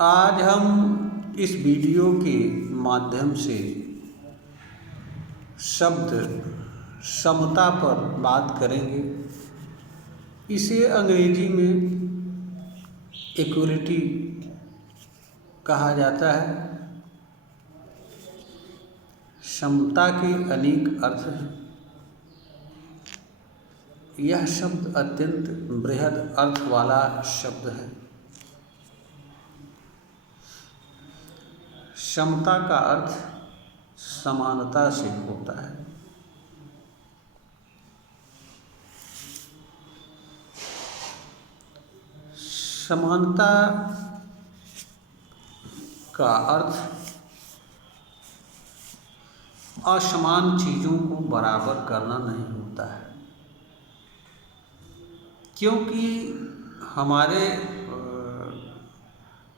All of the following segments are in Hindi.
आज हम इस वीडियो के माध्यम से शब्द समता पर बात करेंगे। इसे अंग्रेजी में इक्वलिटी कहा जाता है। समता के अनेक अर्थ हैं। यह शब्द अत्यंत बृहद अर्थ वाला शब्द है। समता का अर्थ समानता से होता है। समानता का अर्थ असमान चीज़ों को बराबर करना नहीं होता है, क्योंकि हमारे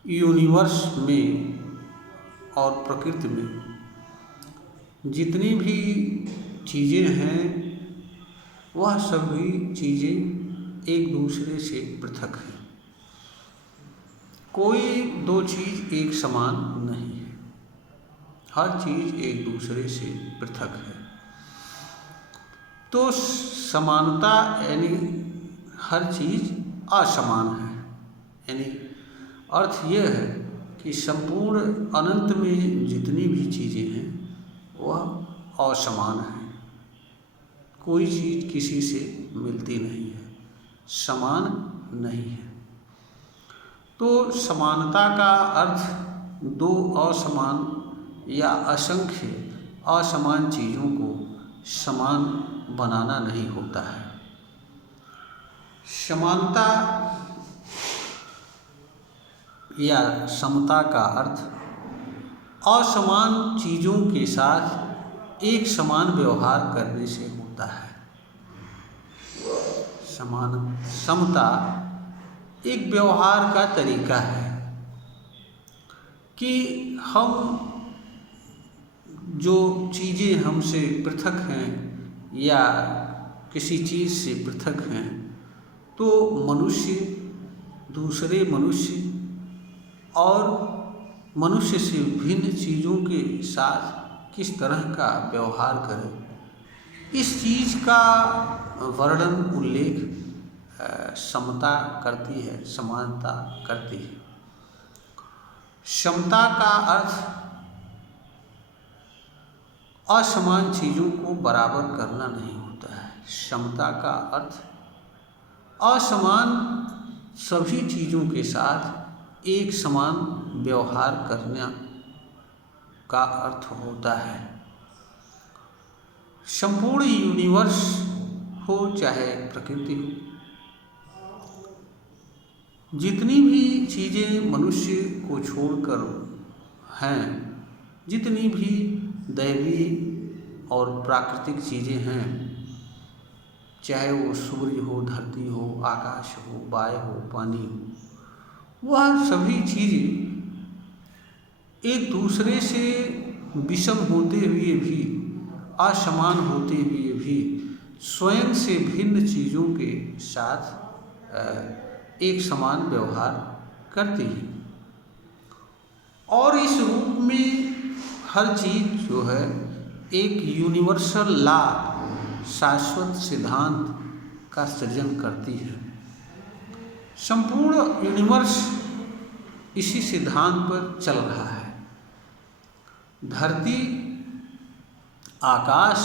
यूनिवर्स में और प्रकृति में जितनी भी चीज़ें हैं वह सभी चीज़ें एक दूसरे से पृथक हैं। कोई दो चीज़ एक समान नहीं है, हर चीज़ एक दूसरे से पृथक है। तो समानता यानी हर चीज़ असमान है, यानी अर्थ यह है कि संपूर्ण अनंत में जितनी भी चीज़ें हैं वह असमान हैं। कोई चीज़ किसी से मिलती नहीं है, समान नहीं है। तो समानता का अर्थ दो असमान या असंख्य असमान चीज़ों को समान बनाना नहीं होता है। समानता या समता का अर्थ असमान चीज़ों के साथ एक समान व्यवहार करने से होता है। समता एक व्यवहार का तरीका है कि हम जो चीज़ें हमसे पृथक हैं या किसी चीज़ से पृथक हैं, तो मनुष्य दूसरे मनुष्य और मनुष्य से भिन्न चीज़ों के साथ किस तरह का व्यवहार करें, इस चीज़ का वर्णन उल्लेख समता करती है, समानता करती है। समता का अर्थ असमान चीज़ों को बराबर करना नहीं होता है। समता का अर्थ असमान सभी चीज़ों के साथ एक समान व्यवहार करने का अर्थ होता है। संपूर्ण यूनिवर्स हो चाहे प्रकृति हो, जितनी भी चीज़ें मनुष्य को छोड़कर हैं, जितनी भी दैवीय और प्राकृतिक चीज़ें हैं, चाहे वो सूर्य हो, धरती हो, आकाश हो, वायु हो, पानी हो, वह सभी चीज़ें एक दूसरे से विषम होते हुए भी, असमान होते हुए भी स्वयं से भिन्न चीज़ों के साथ एक समान व्यवहार करती है। और इस रूप में हर चीज़ जो है एक यूनिवर्सल लॉ, शाश्वत सिद्धांत का सृजन करती है। संपूर्ण यूनिवर्स इसी सिद्धांत पर चल रहा है। धरती, आकाश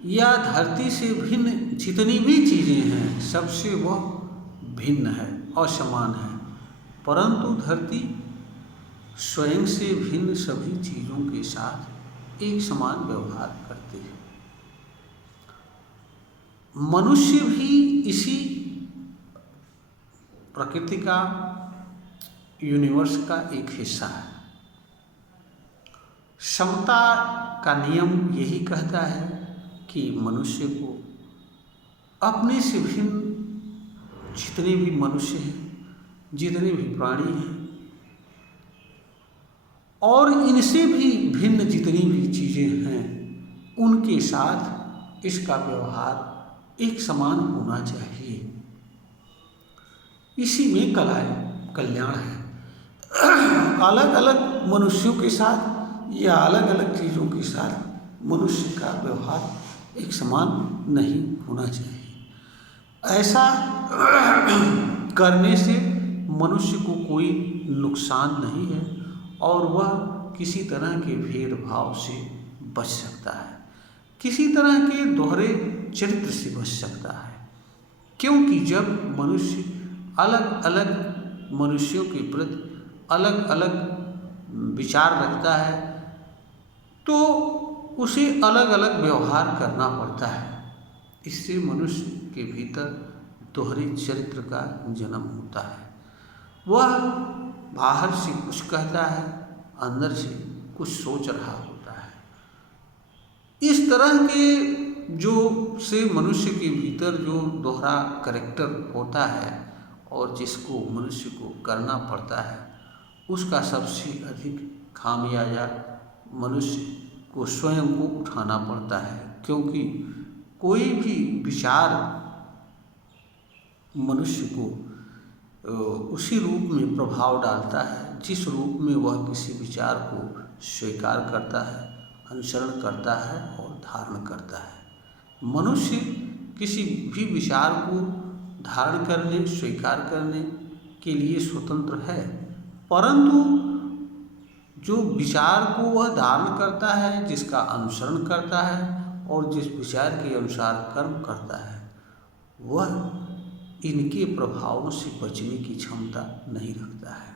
या धरती से भिन्न जितनी भी चीज़ें हैं, सबसे वह भिन्न है, असमान है। परंतु धरती स्वयं से भिन्न सभी चीज़ों के साथ एक समान व्यवहार करती है। मनुष्य भी इसी प्रकृति का, यूनिवर्स का एक हिस्सा है। समता का नियम यही कहता है कि मनुष्य को अपने से भिन्न जितने भी मनुष्य हैं, जितने भी प्राणी हैं और इनसे भी भिन्न जितनी भी चीज़ें हैं, उनके साथ इसका व्यवहार एक समान होना चाहिए। इसी में कल्याण है। अलग अलग मनुष्यों के साथ या अलग अलग चीज़ों के साथ मनुष्य का व्यवहार एक समान नहीं होना चाहिए। ऐसा करने से मनुष्य को कोई नुकसान नहीं है और वह किसी तरह के भेदभाव से बच सकता है, किसी तरह के दोहरे चरित्र से बच सकता है। क्योंकि जब मनुष्य अलग अलग मनुष्यों के प्रति अलग अलग विचार रखता है तो उसे अलग अलग व्यवहार करना पड़ता है। इससे मनुष्य के भीतर दोहरे चरित्र का जन्म होता है। वह बाहर से कुछ कहता है, अंदर से कुछ सोच रहा होता है। इस तरह के से मनुष्य के भीतर जो दोहरा कैरेक्टर होता है और जिसको मनुष्य को करना पड़ता है, उसका सबसे अधिक खामियाजा मनुष्य को स्वयं को उठाना पड़ता है। क्योंकि कोई भी विचार मनुष्य को उसी रूप में प्रभाव डालता है जिस रूप में वह किसी विचार को स्वीकार करता है, अनुसरण करता है और धारण करता है। मनुष्य किसी भी विचार को धारण करने, स्वीकार करने के लिए स्वतंत्र है, परंतु जो विचार को वह धारण करता है, जिसका अनुसरण करता है और जिस विचार के अनुसार कर्म करता है, वह इनके प्रभावों से बचने की क्षमता नहीं रखता है।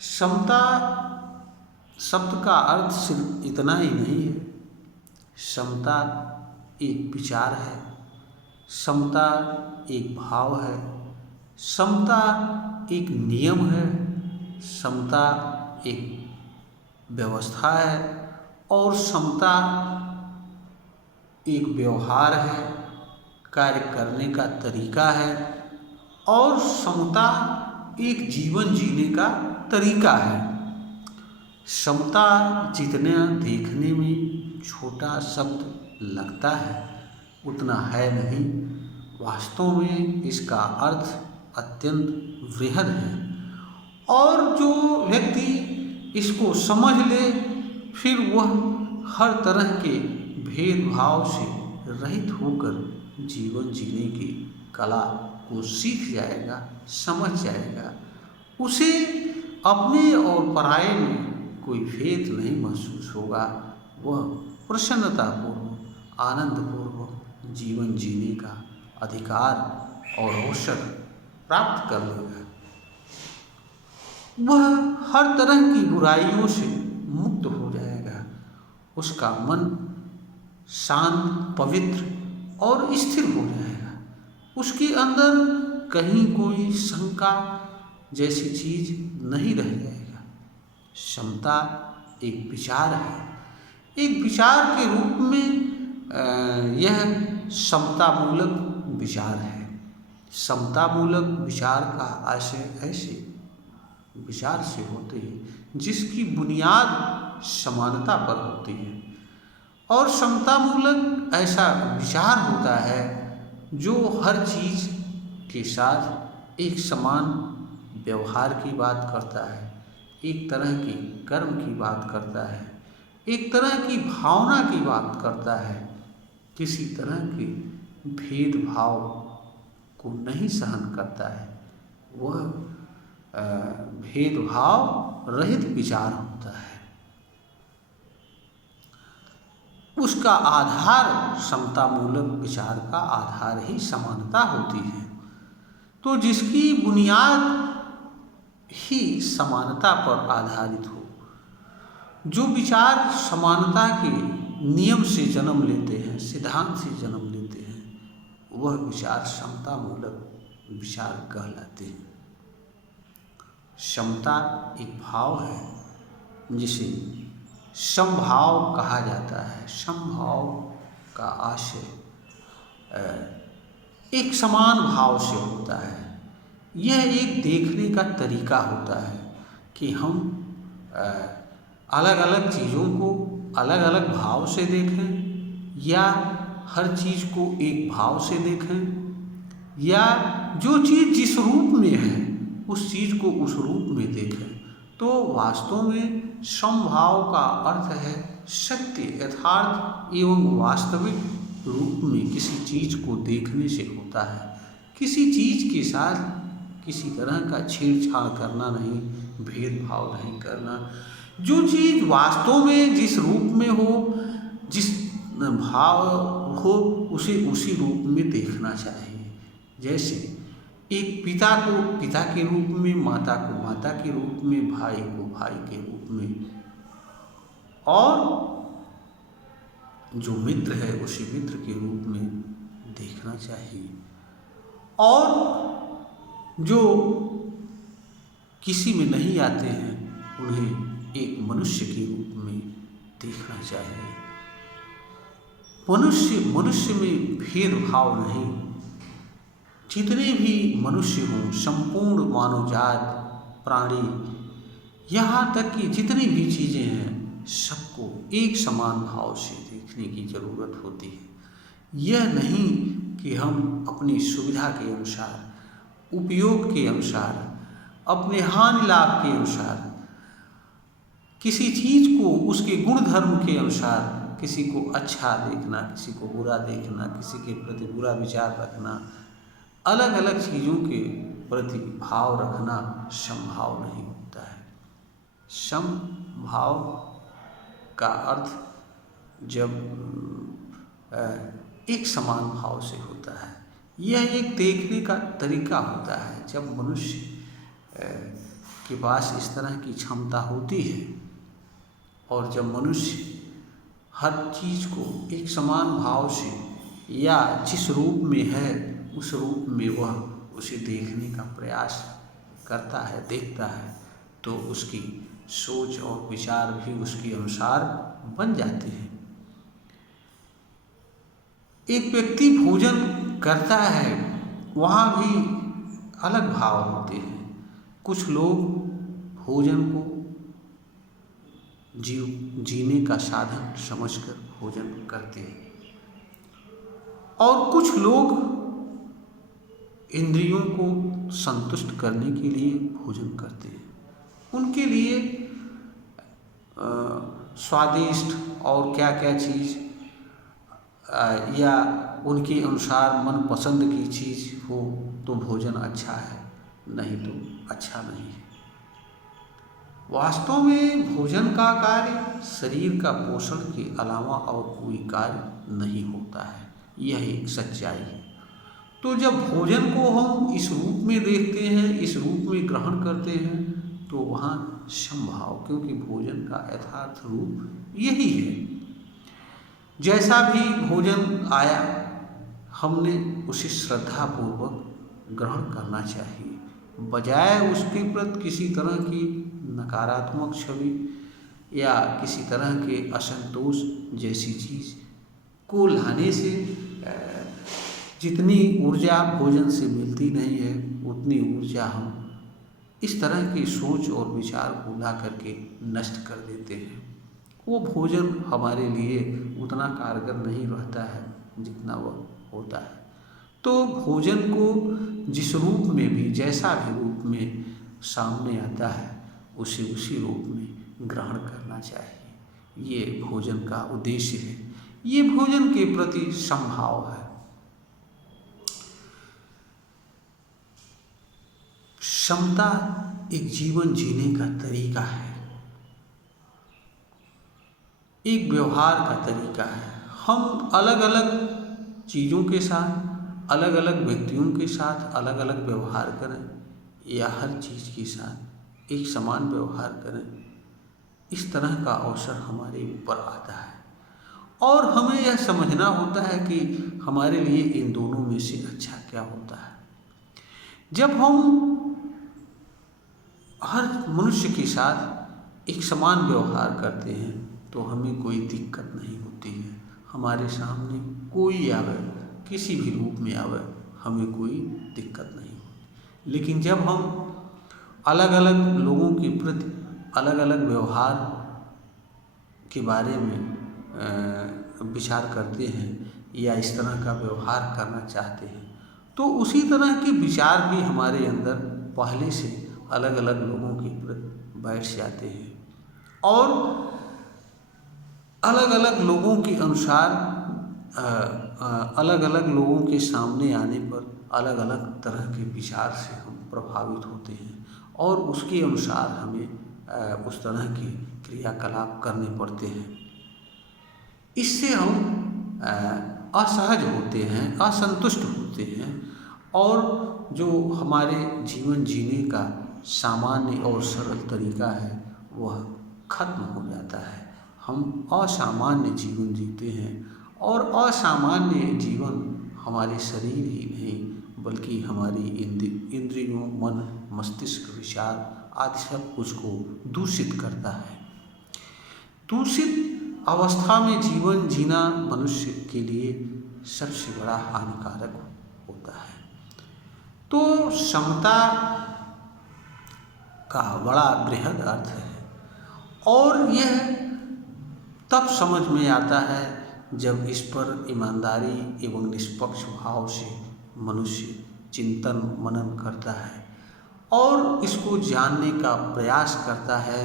समता शब्द का अर्थ सिर्फ इतना ही नहीं है। समता एक विचार है, समता एक भाव है, समता एक नियम है, समता एक व्यवस्था है और समता एक व्यवहार है, कार्य करने का तरीका है और समता एक जीवन जीने का तरीका है। समता जितना देखने में छोटा शब्द लगता है उतना है नहीं। वास्तव में इसका अर्थ अत्यंत वृहद है और जो व्यक्ति इसको समझ ले फिर वह हर तरह के भेदभाव से रहित होकर जीवन जीने की कला को सीख जाएगा, समझ जाएगा। उसे अपने और पराये में कोई भेद नहीं महसूस होगा। वह प्रसन्नतापूर्वक, आनंदपूर्वक जीवन जीने का अधिकार और अवसर प्राप्त कर लेगा। वह हर तरह की बुराइयों से मुक्त हो जाएगा। उसका मन शांत, पवित्र और स्थिर हो जाएगा। उसके अंदर कहीं कोई शंका जैसी चीज नहीं रह जाएगा। समता एक विचार है। एक विचार के रूप में यह समतामूलक विचार है। समतामूलक विचार का आशय ऐसे विचार से होते हैं जिसकी बुनियाद समानता पर होती है और समतामूलक ऐसा विचार होता है जो हर चीज़ के साथ एक समान व्यवहार की बात करता है, एक तरह के कर्म की बात करता है, एक तरह की भावना की बात करता है, किसी तरह के भेदभाव को नहीं सहन करता है। वह भेदभाव रहित विचार होता है। उसका आधार, समतामूलक विचार का आधार ही समानता होती है। तो जिसकी बुनियाद ही समानता पर आधारित हो, जो विचार समानता के नियम से जन्म लेते हैं, सिद्धांत से जन्म लेते हैं, वह विचार समतामूलक विचार कहलाते हैं। समता एक भाव है जिसे समभाव कहा जाता है। समभाव का आशय एक समान भाव से होता है। यह एक देखने का तरीका होता है कि हम अलग अलग चीज़ों को अलग अलग भाव से देखें या हर चीज़ को एक भाव से देखें या जो चीज़ जिस रूप में है उस चीज़ को उस रूप में देखें। तो वास्तव में समभाव का अर्थ है सत्य, यथार्थ एवं वास्तविक रूप में किसी चीज़ को देखने से होता है। किसी चीज़ के साथ किसी तरह का छेड़छाड़ करना नहीं, भेदभाव नहीं करना। जो चीज़ वास्तव में जिस रूप में हो, जिस भाव हो, उसे उसी रूप में देखना चाहिए। जैसे एक पिता को पिता के रूप में, माता को माता के रूप में, भाई को भाई के रूप में, और जो मित्र है उसी मित्र के रूप में देखना चाहिए। और जो किसी में नहीं आते हैं उन्हें एक मनुष्य के रूप में देखना चाहिए। मनुष्य में भेदभाव नहीं। जितने भी मनुष्य हों, संपूर्ण मानव जात, प्राणी, यहाँ तक कि जितनी भी चीज़ें हैं, सबको एक समान भाव से देखने की ज़रूरत होती है। यह नहीं कि हम अपनी सुविधा के अनुसार, उपयोग के अनुसार, अपने हानि लाभ के अनुसार, किसी चीज़ को उसके गुण धर्म के अनुसार किसी को अच्छा देखना, किसी को बुरा देखना, किसी के प्रति बुरा विचार रखना, अलग अलग चीज़ों के प्रति भाव रखना समभाव नहीं होता है। समभाव का अर्थ जब एक समान भाव से होता है। यह एक देखने का तरीका होता है। जब मनुष्य के पास इस तरह की क्षमता होती है और जब मनुष्य हर चीज़ को एक समान भाव से या जिस रूप में है उस रूप में वह उसे देखने का प्रयास करता है, देखता है, तो उसकी सोच और विचार भी उसके अनुसार बन जाते हैं। एक व्यक्ति भोजन करता है, वहाँ भी अलग भाव होते हैं। कुछ लोग भोजन को जीने का साधन समझकर भोजन करते हैं और कुछ लोग इंद्रियों को संतुष्ट करने के लिए भोजन करते हैं। उनके लिए स्वादिष्ट और क्या क्या चीज़ या उनके अनुसार मनपसंद की चीज़ हो तो भोजन अच्छा है, नहीं तो अच्छा नहीं है। वास्तव में भोजन का कार्य शरीर का पोषण के अलावा और कोई कार्य नहीं होता है। यह एक सच्चाई है। तो जब भोजन को हम इस रूप में देखते हैं, इस रूप में ग्रहण करते हैं, तो वहाँ समभाव, क्योंकि भोजन का यथार्थ रूप यही है। जैसा भी भोजन आया हमने उसे श्रद्धापूर्वक ग्रहण करना चाहिए, बजाय उसके प्रति किसी तरह की नकारात्मक छवि या किसी तरह के असंतोष जैसी चीज़ को लाने से। जितनी ऊर्जा भोजन से मिलती नहीं है उतनी ऊर्जा हम इस तरह की सोच और विचार को ला करके नष्ट कर देते हैं। वो भोजन हमारे लिए उतना कारगर नहीं रहता है जितना वह होता है। तो भोजन को जिस रूप में भी, जैसा भी रूप में सामने आता है, उसे उसी रूप में ग्रहण करना चाहिए। ये भोजन का उद्देश्य है। ये भोजन के प्रति समभाव है। समता एक जीवन जीने का तरीका है, एक व्यवहार का तरीका है। हम अलग अलग चीज़ों के साथ, अलग अलग व्यक्तियों के साथ अलग अलग व्यवहार करें या हर चीज़ के साथ एक समान व्यवहार करें, इस तरह का अवसर हमारे ऊपर आता है। और हमें यह समझना होता है कि हमारे लिए इन दोनों में से अच्छा क्या होता है। जब हम हर मनुष्य के साथ एक समान व्यवहार करते हैं तो हमें कोई दिक्कत नहीं होती है। हमारे सामने कोई आवे, किसी भी रूप में आवे, हमें कोई दिक्कत नहीं होती। लेकिन जब हम अलग अलग लोगों के प्रति अलग अलग व्यवहार के बारे में विचार करते हैं या इस तरह का व्यवहार करना चाहते हैं, तो उसी तरह के विचार भी हमारे अंदर पहले से अलग अलग लोगों के बैठ जाते हैं और अलग अलग लोगों के अनुसार अलग अलग लोगों के सामने आने पर अलग अलग तरह के विचार से हम प्रभावित होते हैं और उसके अनुसार हमें उस तरह के क्रियाकलाप करने पड़ते हैं। इससे हम असहज होते हैं, असंतुष्ट होते हैं और जो हमारे जीवन जीने का सामान्य और सरल तरीका है वह खत्म हो जाता है। हम असामान्य जीवन जीते हैं और असामान्य जीवन हमारे शरीर ही नहीं बल्कि हमारी इंद्रियों, मन, मस्तिष्क, विचार आदि सब कुछ को दूषित करता है। दूषित अवस्था में जीवन जीना मनुष्य के लिए सबसे बड़ा हानिकारक होता है। तो समता का बड़ा बृहद अर्थ है और यह तब समझ में आता है जब इस पर ईमानदारी एवं निष्पक्ष भाव से मनुष्य चिंतन मनन करता है और इसको जानने का प्रयास करता है,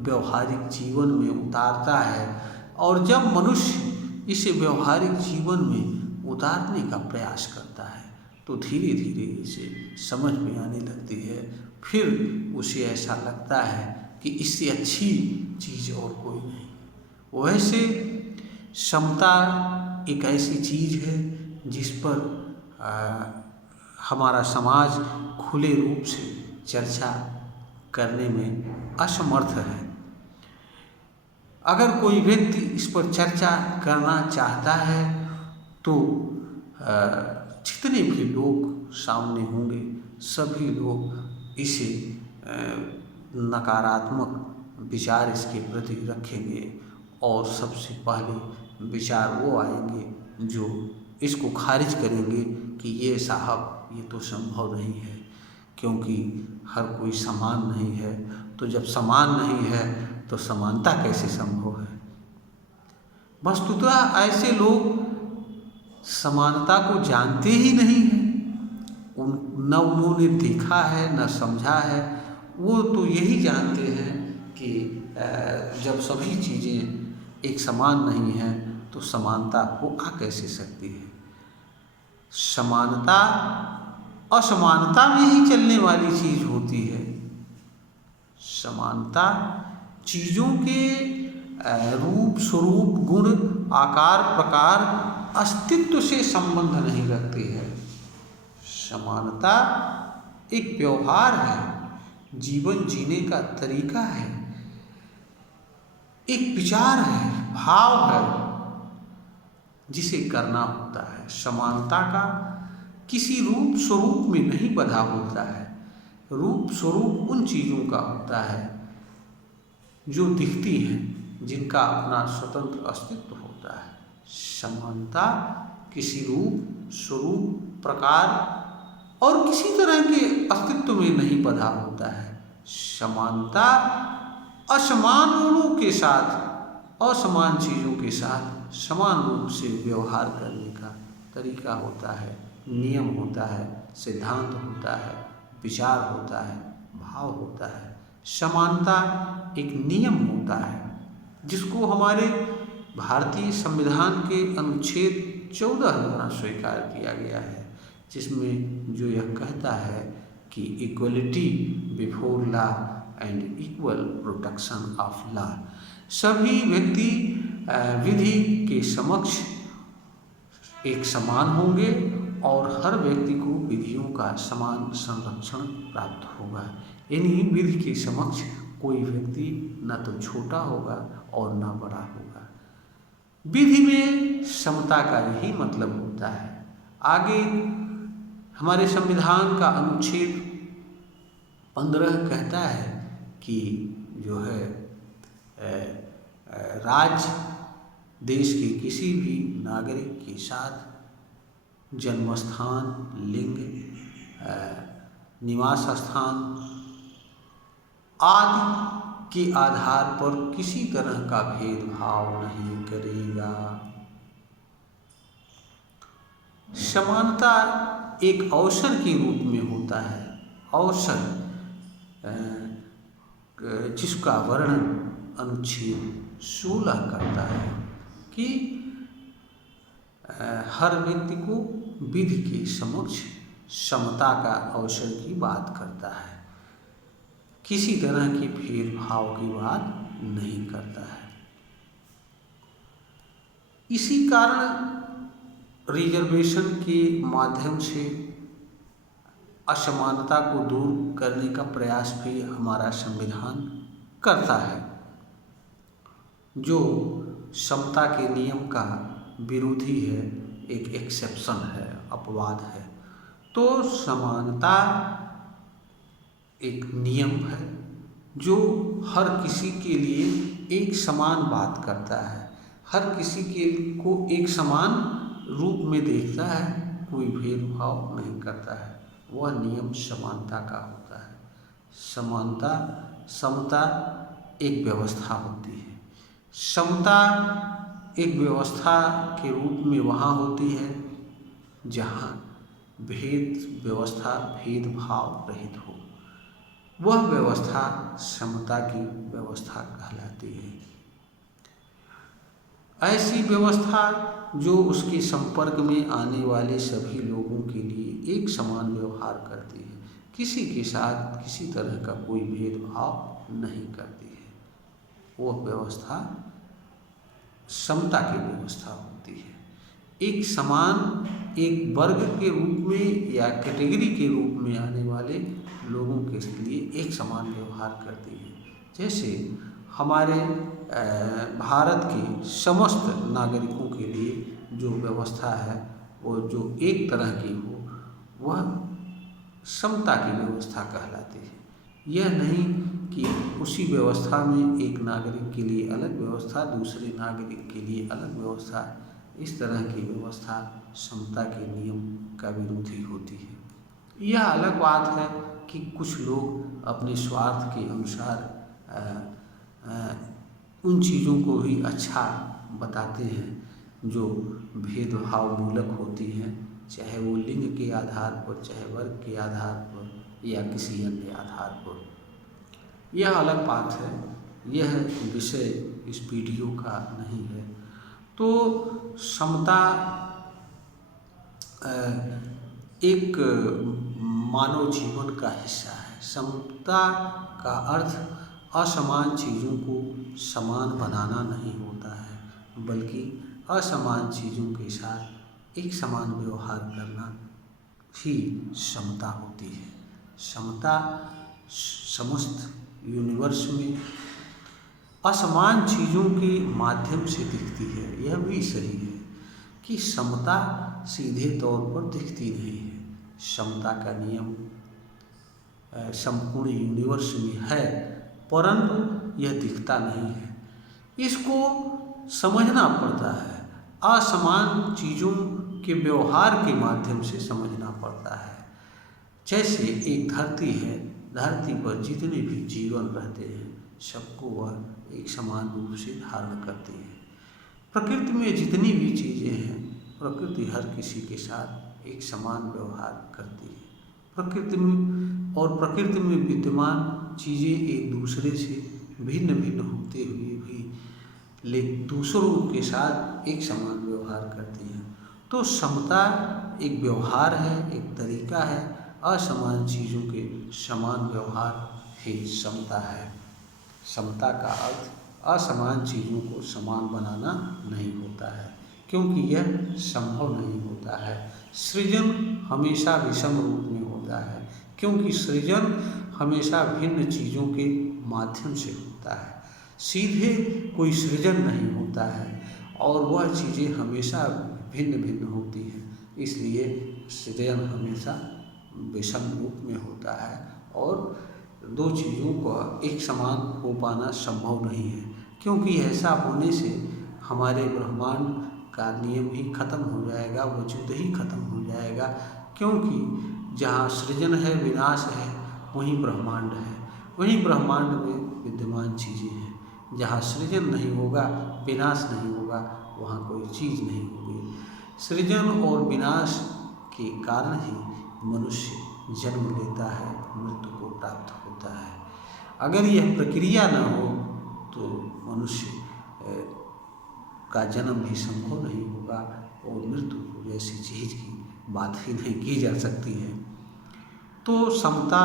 व्यवहारिक जीवन में उतारता है। और जब मनुष्य इसे व्यवहारिक जीवन में उतारने का प्रयास करता है तो धीरे धीरे इसे समझ में आने लगती है। फिर उसे ऐसा लगता है कि इससे अच्छी चीज़ और कोई नहीं। वैसे समता एक ऐसी चीज़ है जिस पर हमारा समाज खुले रूप से चर्चा करने में असमर्थ है। अगर कोई व्यक्ति इस पर चर्चा करना चाहता है तो जितने भी लोग सामने होंगे सभी लोग इसे नकारात्मक विचार इसके प्रति रखेंगे और सबसे पहले विचार वो आएंगे जो इसको खारिज करेंगे कि ये साहब ये तो संभव नहीं है, क्योंकि हर कोई समान नहीं है। तो जब समान नहीं है तो समानता कैसे संभव है। वस्तुतः ऐसे लोग समानता को जानते ही नहीं हैं, न उन्होंने देखा है न समझा है। वो तो यही जानते हैं कि जब सभी चीज़ें एक समान नहीं है तो समानता हो आ कैसे सकती है। समानता असमानता में ही चलने वाली चीज़ होती है। समानता चीज़ों के रूप, स्वरूप, गुण, आकार, प्रकार, अस्तित्व से संबंध नहीं रखती है। समानता एक व्यवहार है, जीवन जीने का तरीका है, एक विचार है, भाव है जिसे करना होता है। समानता का किसी रूप स्वरूप में नहीं बंधा होता है। रूप स्वरूप उन चीज़ों का होता है जो दिखती हैं, जिनका अपना स्वतंत्र अस्तित्व होता है। समानता किसी रूप, स्वरूप, प्रकार और किसी तरह के अस्तित्व में नहीं बंधा होता है। समानता असमान लोगों के साथ, असमान चीज़ों के साथ समान रूप से व्यवहार करने का तरीका होता है, नियम होता है, सिद्धांत होता है, विचार होता है, भाव होता है। समानता एक नियम होता है जिसको हमारे भारतीय संविधान के अनुच्छेद 14 द्वारा स्वीकार किया गया है, जिसमें जो यह कहता है कि equality before law and equal protection of law. सभी व्यक्ति विधि के समक्ष एक समान होंगे और हर व्यक्ति को विधियों का समान संरक्षण प्राप्त होगा। यानी विधि के समक्ष कोई व्यक्ति न तो छोटा होगा और न बड़ा होगा। विधि में समता का यही मतलब होता है। आगे हमारे संविधान का अनुच्छेद 15 कहता है कि जो है राज्य देश के किसी भी नागरिक के साथ जन्म स्थान, लिंग, निवास स्थान आदि के आधार पर किसी तरह का भेदभाव नहीं करेगा। समानता एक अवसर के रूप में होता है अवसर जिसका वर्णन अनुच्छेद 16 करता है कि हर व्यक्ति को विधि के समक्ष समता का अवसर की बात करता है, किसी तरह की भेदभाव की बात नहीं करता है। इसी कारण रिजर्वेशन के माध्यम से असमानता को दूर करने का प्रयास भी हमारा संविधान करता है, जो समता के नियम का विरोधी है, एक एक्सेप्शन है, अपवाद है। तो समानता एक नियम है जो हर किसी के लिए एक समान बात करता है, हर किसी को एक समान रूप में देखता है, कोई भेदभाव नहीं करता है। वह नियम समानता का होता है। समानता, समता एक व्यवस्था होती है। समता एक व्यवस्था के रूप में वहाँ होती है जहाँ व्यवस्था भेदभाव रहित हो। वह व्यवस्था समता की व्यवस्था कहलाती है। ऐसी व्यवस्था जो उसके संपर्क में आने वाले सभी लोगों के लिए एक समान व्यवहार करती है, किसी के साथ किसी तरह का कोई भेदभाव नहीं करती है, वह व्यवस्था समता की व्यवस्था होती है। एक समान, एक वर्ग के रूप में या कैटेगरी के रूप में आने वाले लोगों के लिए एक समान व्यवहार करती है। जैसे हमारे भारत के समस्त नागरिकों के लिए जो व्यवस्था है वो जो एक तरह की हो, वह समता की व्यवस्था कहलाती है। यह नहीं कि उसी व्यवस्था में एक नागरिक के लिए अलग व्यवस्था, दूसरे नागरिक के लिए अलग व्यवस्था, इस तरह की व्यवस्था समता के नियम का विरोधी होती है। यह अलग बात है कि कुछ लोग अपने स्वार्थ के अनुसार उन चीज़ों को ही अच्छा बताते हैं जो भेदभाव मूलक होती हैं, चाहे वो लिंग के आधार पर, चाहे वर्ग के आधार पर या किसी अन्य आधार पर। यह अलग बात है, यह विषय इस वीडियो का नहीं है। तो समता एक मानव जीवन का हिस्सा है। समता का अर्थ असमान चीज़ों को समान बनाना नहीं होता है, बल्कि असमान चीज़ों के साथ एक समान व्यवहार करना ही समता होती है। समता समस्त यूनिवर्स में असमान चीज़ों के माध्यम से दिखती है। यह भी सही है कि समता सीधे तौर पर दिखती नहीं है। समता का नियम संपूर्ण यूनिवर्स में है, परंतु यह दिखता नहीं है। इसको समझना पड़ता है, असमान चीज़ों के व्यवहार के माध्यम से समझना पड़ता है। जैसे एक धरती है, धरती पर जितने भी जीवन रहते हैं सबको वह एक समान रूप से धारण करती है। प्रकृति में जितनी भी चीज़ें हैं, प्रकृति हर किसी के साथ एक समान व्यवहार करती है। प्रकृति में विद्यमान चीज़ें एक दूसरे से भिन्न भिन्न होते हुए भी लेकिन दूसरों के साथ एक समान व्यवहार करती हैं। तो समता एक व्यवहार है, एक तरीका है। असमान चीज़ों के समान व्यवहार ही समता है। समता का अर्थ असमान चीज़ों को समान बनाना नहीं होता है, क्योंकि यह संभव नहीं होता है। सृजन हमेशा विषम रूप में होता है, क्योंकि सृजन हमेशा भिन्न चीज़ों के माध्यम से होता है। सीधे कोई सृजन नहीं होता है और वह चीज़ें हमेशा भिन्न भिन्न होती हैं, इसलिए सृजन हमेशा विषम रूप में होता है और दो चीज़ों का एक समान हो पाना संभव नहीं है, क्योंकि ऐसा होने से हमारे ब्रह्मांड का नियम ही खत्म हो जाएगा, वजूद ही खत्म हो जाएगा। क्योंकि जहाँ सृजन है, विनाश है, वहीं ब्रह्मांड है। वहीं ब्रह्मांड में विद्यमान चीज़ें हैं। जहाँ सृजन नहीं होगा, विनाश नहीं होगा, वहाँ कोई चीज़ नहीं होगी। सृजन और विनाश के कारण ही मनुष्य जन्म लेता है, मृत्यु को प्राप्त होता है। अगर यह प्रक्रिया न हो तो मनुष्य का जन्म भी संभव नहीं होगा और मृत्यु जैसी चीज़ की बात ही नहीं की जा सकती है। तो समता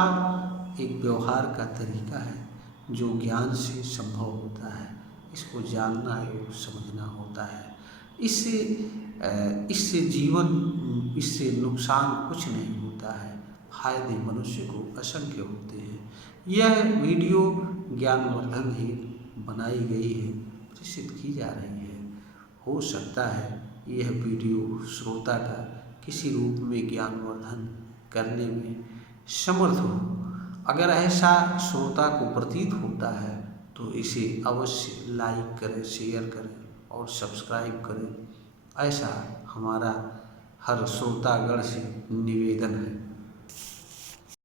एक व्यवहार का तरीका है जो ज्ञान से संभव होता है। इसको जानना एवं समझना होता है। इससे नुकसान कुछ नहीं होता है, फायदे मनुष्य को असंख्य होते हैं। यह वीडियो ज्ञानवर्धन ही बनाई गई है, प्रसिद्ध की जा रही है। हो सकता है यह वीडियो श्रोता का किसी रूप में ज्ञानवर्धन करने में समर्थ हो। अगर ऐसा श्रोता को प्रतीत होता है तो इसे अवश्य लाइक करें, शेयर करें और सब्सक्राइब करें। ऐसा हमारा हर श्रोतागण से निवेदन है।